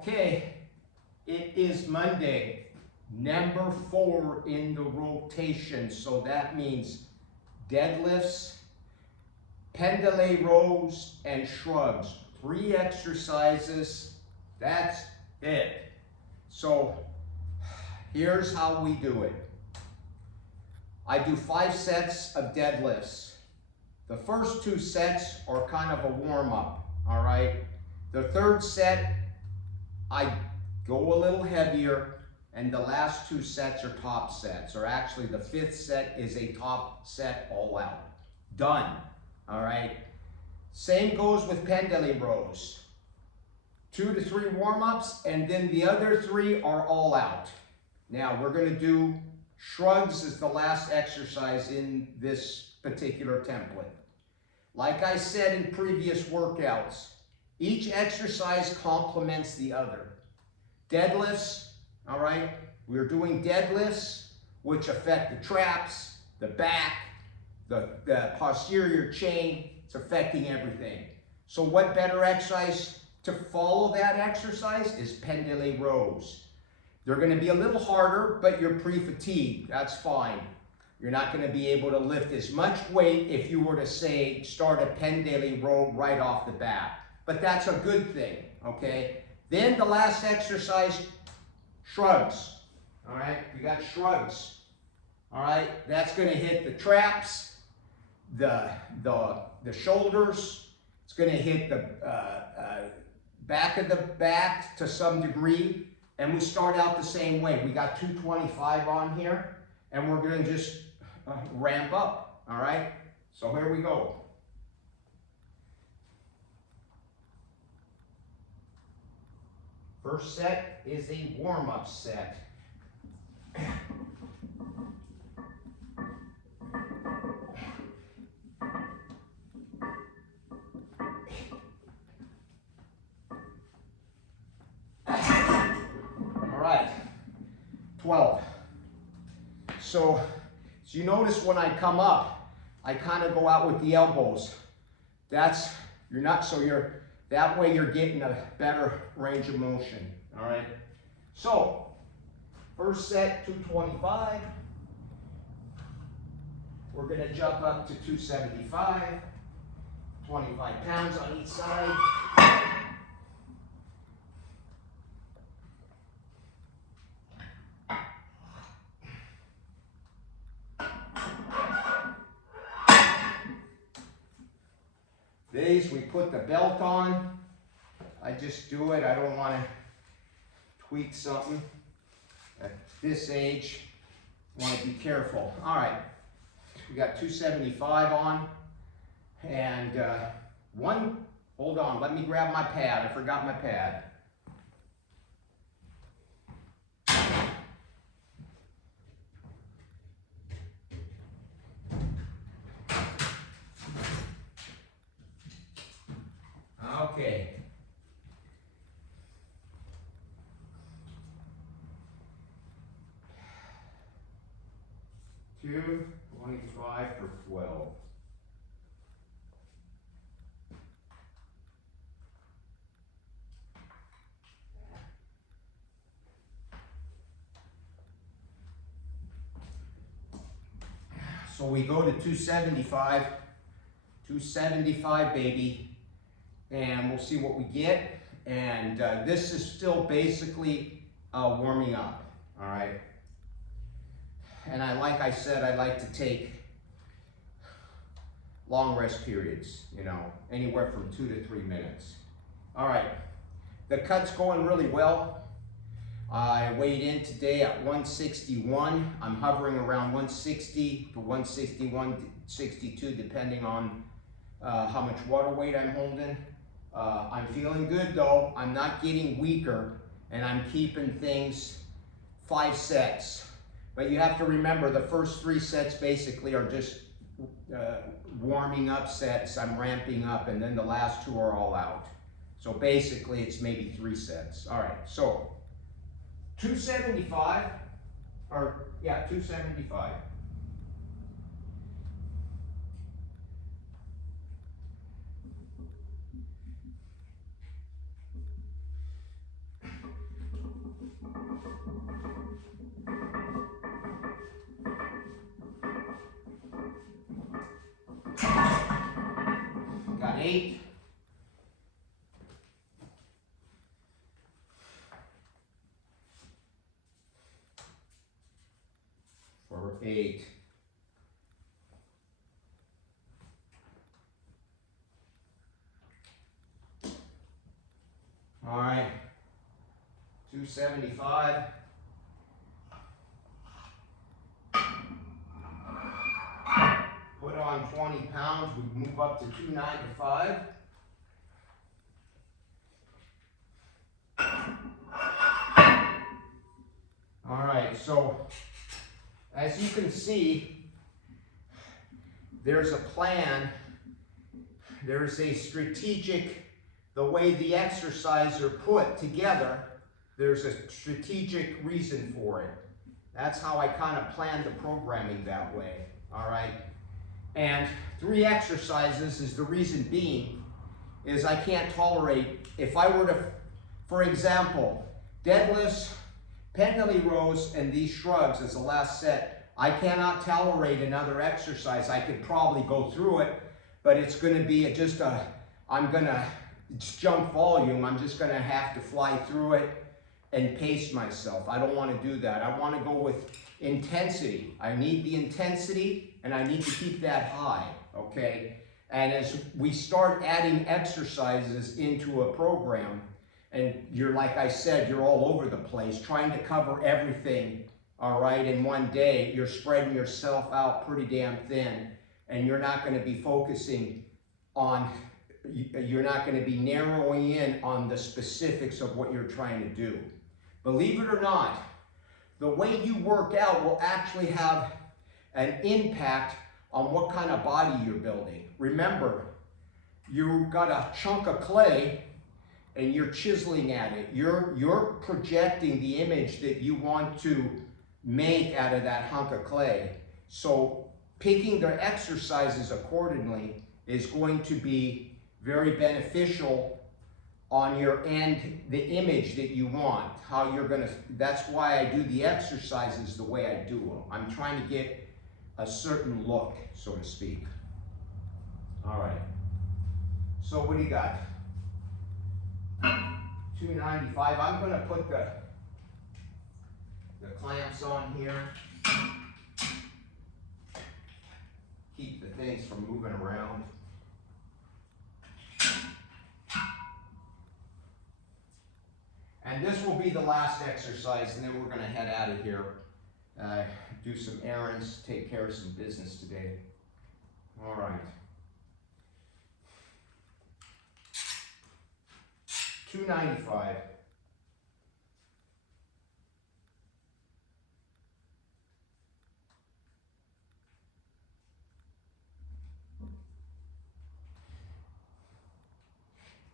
Okay, it is Monday, number 4 in the rotation. So that means deadlifts, pendlay rows, and shrugs. 3 exercises, that's it. So here's how we do it. I do 5 sets of deadlifts. The first 2 sets are kind of a warm-up, all right? The third set, I go a little heavier, and the last 2 sets are top sets, or actually the 5th set is a top set all out. Done, all right? Same goes with pendlay rows. 2 to 3 warm-ups, and then the other 3 are all out. Now we're gonna do shrugs as the last exercise in this particular template. Like I said in previous workouts, each exercise complements the other. Deadlifts, all right? We're doing deadlifts, which affect the traps, the back, the posterior chain. It's affecting everything. So what better exercise to follow that exercise is pendlay rows. They're going to be a little harder, but you're pre-fatigued. That's fine. You're not going to be able to lift as much weight if you were to, say, start a pendlay row right off the bat. But that's a good thing, okay? Then the last exercise, shrugs. All right, we got shrugs. All right, that's going to hit the traps, the shoulders. It's going to hit the back of the back to some degree. And we start out the same way. We got 225 on here, and we're going to just ramp up. All right, so here we go. First set is a warm-up set. All right, 12. So you notice when I come up, I kind of go out with the elbows. That way you're getting a better range of motion, all right? So, first set, 225. We're gonna jump up to 275, 25 pounds on each side. These, we put the belt on. I just do it. I don't want to tweak something. At this age, want to be careful. All right, we got 275 on. And hold on, let me grab my pad. I forgot my pad. Okay. Two 25 for 12. So we go to 275. 275, baby. And we'll see what we get. And this is still basically warming up, all right? And like I said, I like to take long rest periods, you know, anywhere from 2 to 3 minutes. All right, the cut's going really well. I weighed in today at 161. I'm hovering around 160 to 161, 62, depending on how much water weight I'm holding. I'm feeling good though. I'm not getting weaker, and I'm keeping things 5 sets. But you have to remember the first 3 sets basically are just warming up sets. I'm ramping up, and then the last 2 are all out. So basically it's maybe 3 sets. All right, so 275, 275. 8. For 8. All right, 275. Put on 20 pounds, we move up to 295. All right, so as you can see, there's a plan, there's a strategic, the way the exercises are put together, there's a strategic reason for it. That's how I kind of planned the programming that way, all right? And 3 exercises is the reason being, is I can't tolerate, if I were to, for example, deadlifts, pendlay rows, and these shrugs as the last set, I cannot tolerate another exercise. I could probably go through it, but it's gonna be it's junk volume. I'm just gonna have to fly through it and pace myself. I don't wanna do that. I wanna go with intensity. I need the intensity and I need to keep that high, okay? And as we start adding exercises into a program, and you're, like I said, you're all over the place trying to cover everything, all right, in one day, you're spreading yourself out pretty damn thin, and you're not gonna be focusing on, you're not gonna be narrowing in on the specifics of what you're trying to do. Believe it or not, the way you work out will actually have an impact on what kind of body you're building. Remember, you've got a chunk of clay and you're chiseling at it. You're projecting the image that you want to make out of that hunk of clay. So picking the exercises accordingly is going to be very beneficial on your end, the image that you want, how you're gonna, that's why I do the exercises the way I do them. I'm trying to get a certain look, so to speak. All right, so what do you got? 295, I'm gonna put the clamps on here. Keep the things from moving around. And this will be the last exercise, and then we're gonna head out of here, do some errands, take care of some business today. All right. 295.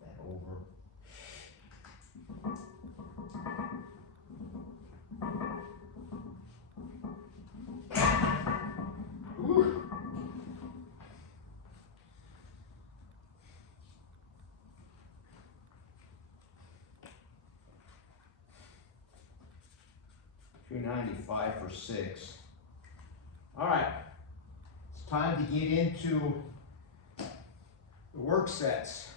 That over. Whew. $295 for 6. All right, it's time to get into the work sets.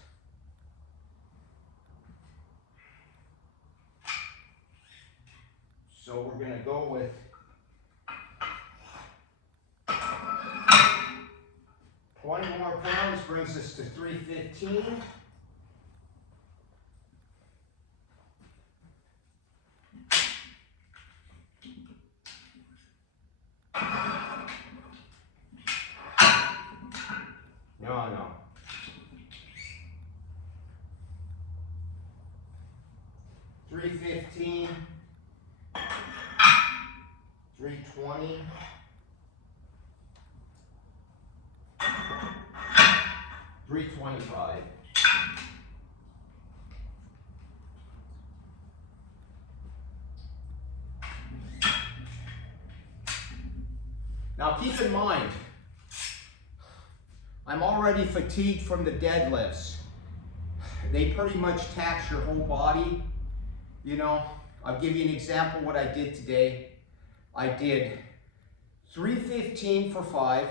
So we're gonna go with 20 more pounds, brings us to 315. No. 315, 320, 325. Now keep in mind, I'm already fatigued from the deadlifts. They pretty much tax your whole body. You know, I'll give you an example of what I did today. I did 315 for 5,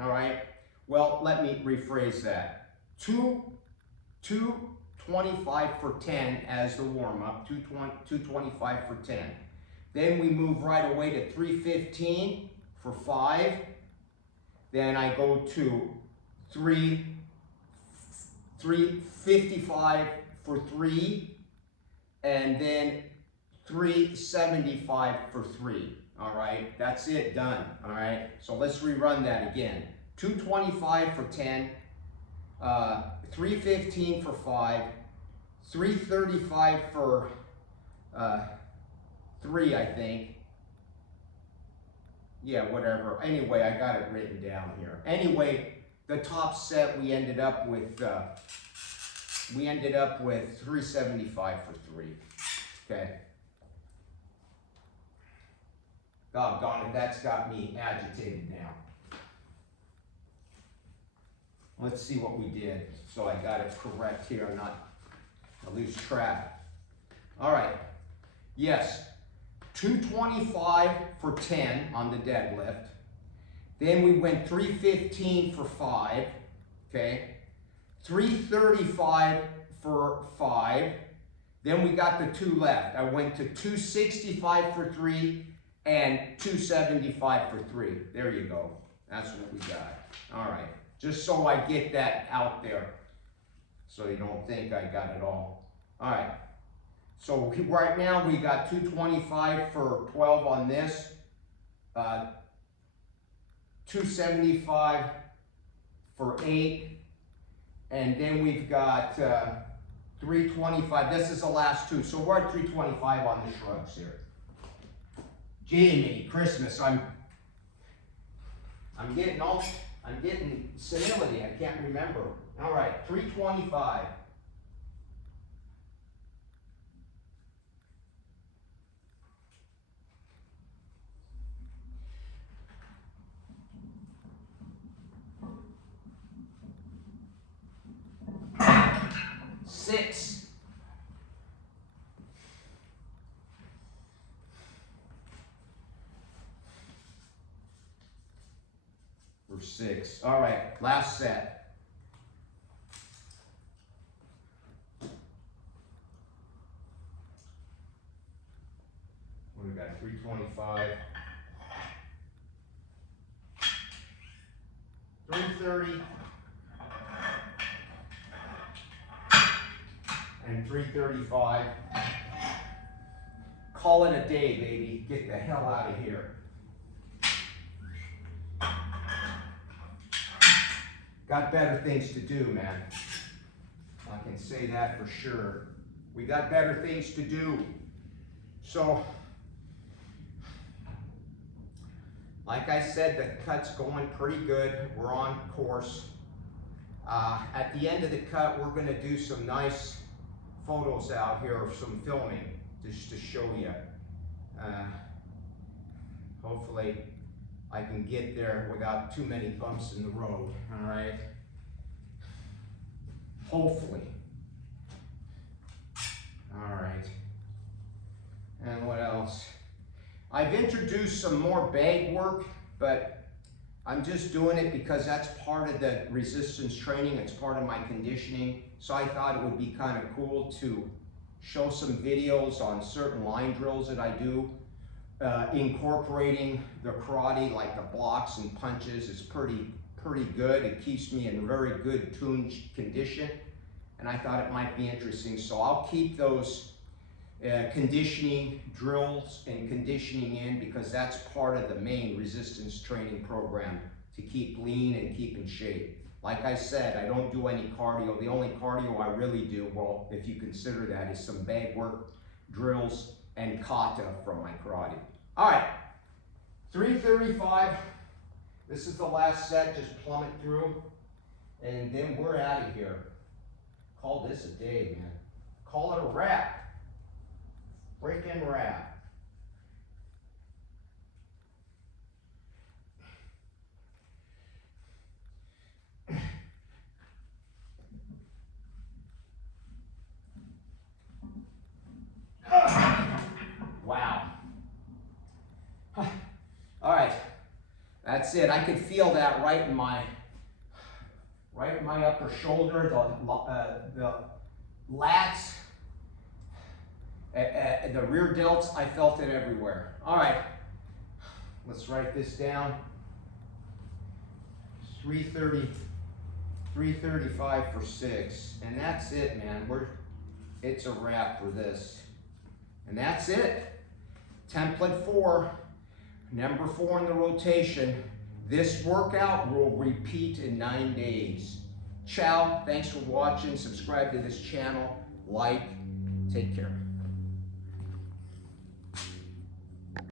all right? Well, let me rephrase that. 225 for 10 as the warm-up, 225 for 10. Then we move right away to 315 for 5. Then I go to 355 for 3, and then 375 for 3. All right, that's it, done. All right, so let's rerun that again. 225 for 10, 315 for 5, 335 for 3, I think. Yeah, whatever. Anyway, I got it written down here. Anyway, the top set we ended up with 375 for 3. Okay. Doggone it, that's got me agitated now. Let's see what we did, so I got it correct here, not to lose track. All right, yes, 225 for 10 on the deadlift. Then we went 315 for 5, okay? 335 for 5. Then we got the 2 left. I went to 265 for 3 and 275 for 3. There you go. That's what we got. All right. Just so I get that out there, so you don't think I got it all. All right. So right now we got 225 for 12 on this, 275 for 8, and then we've got 325. This is the last 2, so we're at 325 on the shrugs here. Jiminy Christmas, I'm getting senility. I can't remember. All right, 325. Six. For 6. All right, last set. What do we got? 325. 330. And 335. Call it a day, baby. Get the hell out of here. Got better things to do, man. I can say that for sure. We got better things to do. So, like I said, the cut's going pretty good. We're on course. At the end of the cut, we're going to do some nice photos out here of some filming just to show you. Hopefully I can get there without too many bumps in the road, all right? Hopefully. All right. And what else? I've introduced some more bag work, but I'm just doing it because that's part of the resistance training. It's part of my conditioning. So I thought it would be kind of cool to show some videos on certain line drills that I do. Incorporating the karate, like the blocks and punches, is pretty good. It keeps me in very good tuned condition, and I thought it might be interesting. So I'll keep those conditioning drills and conditioning in, because that's part of the main resistance training program, to keep lean and keep in shape. Like I said, I don't do any cardio. The only cardio I really do, well, if you consider that, is some bag work, drills, and kata from my karate. All right, 335. This is the last set, just plummet through, and then we're out of here. Call this a day, man. Call it a wrap. Freaking wrap. Wow. All right, that's it. I could feel that right in my right in my upper shoulder, the lats, the rear delts, I felt it everywhere. All right, let's write this down. 330, 335 for 6, and that's it, man. It's a wrap for this. And that's it. Template 4, number 4 in the rotation. This workout will repeat in 9 days. Ciao, thanks for watching. Subscribe to this channel, like, take care.